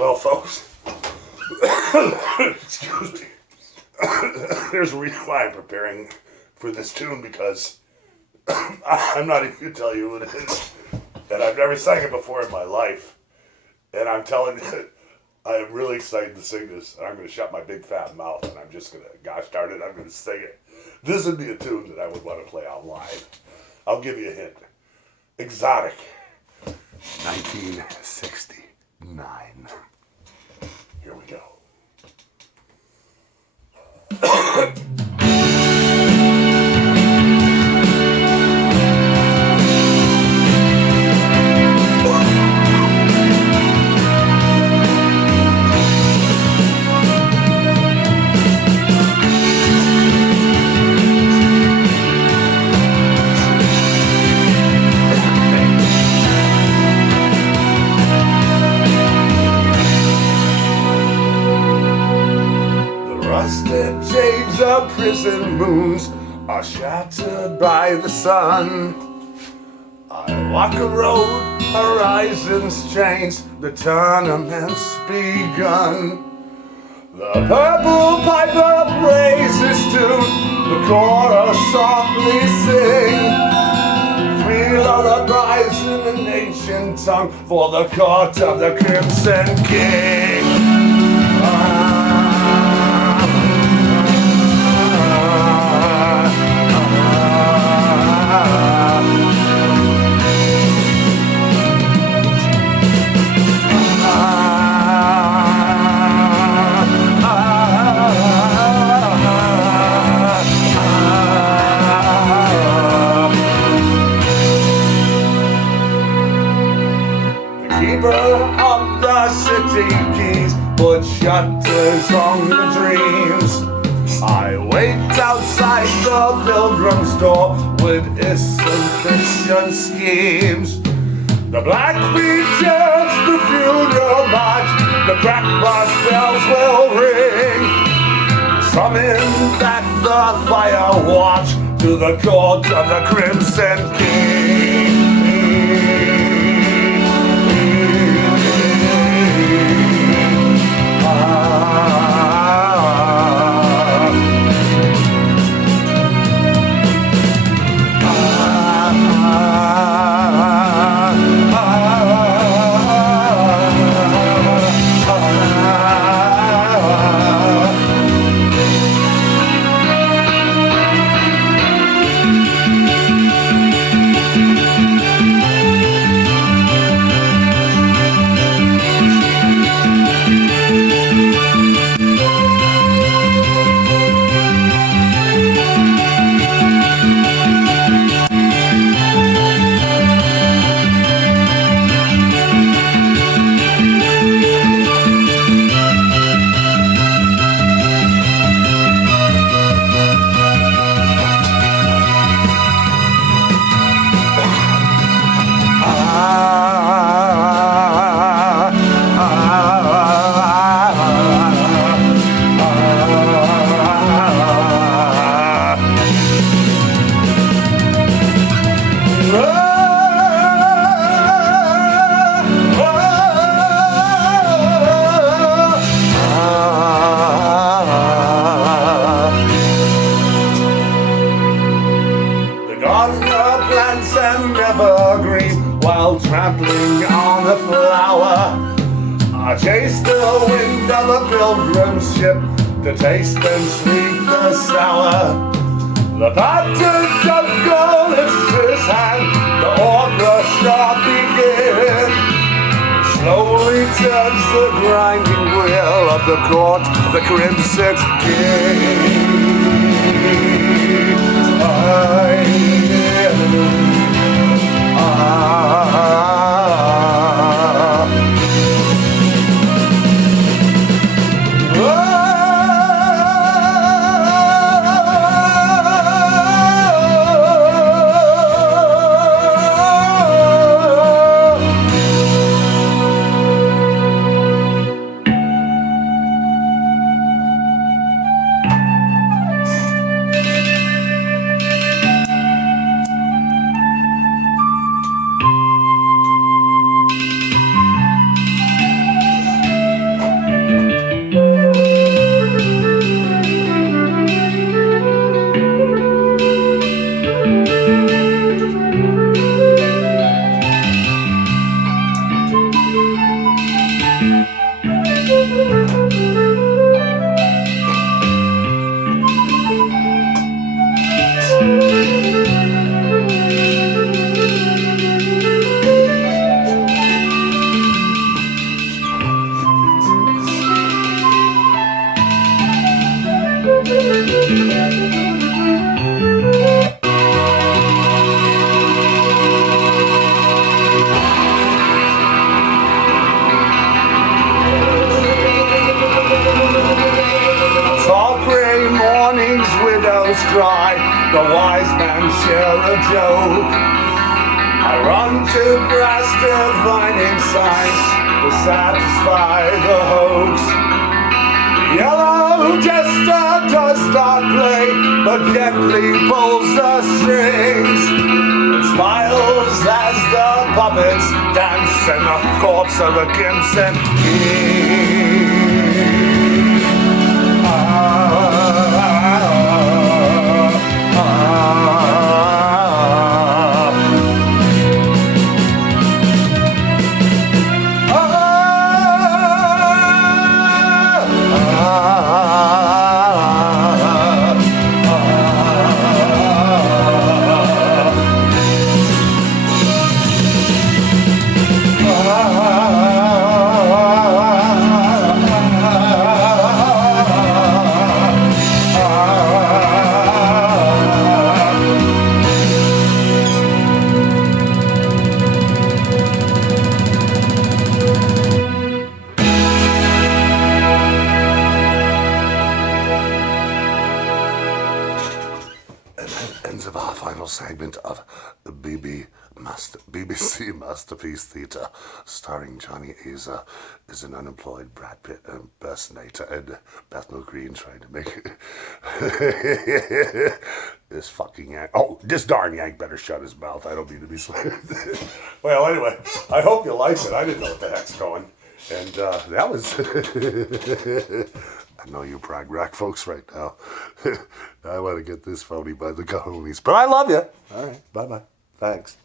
Well, folks, excuse me. There's a reason why I'm preparing for this tune, because I'm not even going to tell you who it is. And I've never sang it before in my life. And I'm telling you, I am really excited to sing this. And I'm going to shut my big fat mouth and I'm just going to, gosh darn it, I'm going to sing it. This would be a tune that I would want to play out live. I'll give you a hint. Exotic. 1969. Here we go. Rusted shades of prison moons are shattered by the sun. I walk a road, horizons change, the tournament's begun. The purple piper plays his tune, the chorus softly sing. Three lullabies in an ancient tongue for the court of the Crimson King. Of the city keys put shutters on the dreams. I wait outside the pilgrim's door with insufficient schemes. The black beat turns to funeral march, the crack brass bells will ring. Summon back the fire watch to the court of the Crimson King. While trampling on a flower, I chase the wind of a pilgrim's ship to taste and sweet the sour. The pattern jungle lifts his hand, the orchestra begins. Slowly turns the grinding wheel of the court, the Crimson King. dry, the wise men share a joke. I run to grasp divining signs to satisfy the hoax. The yellow jester does not play, but gently pulls the strings. It smiles as the puppets dance in the corpse of a crimson king. Ends of our final segment of BBC Masterpiece Theatre, starring Johnny Azer as an unemployed Brad Pitt impersonator and Bethnal Green trying to make this fucking yank. Oh, this darn yank better shut his mouth. I don't mean to be swearing. Well, anyway, I hope you liked it. I didn't know what the heck's going. And that was... I know you prog rock folks right now. I want to get this phony by the cojones. But I love you. All right. Bye-bye. Thanks.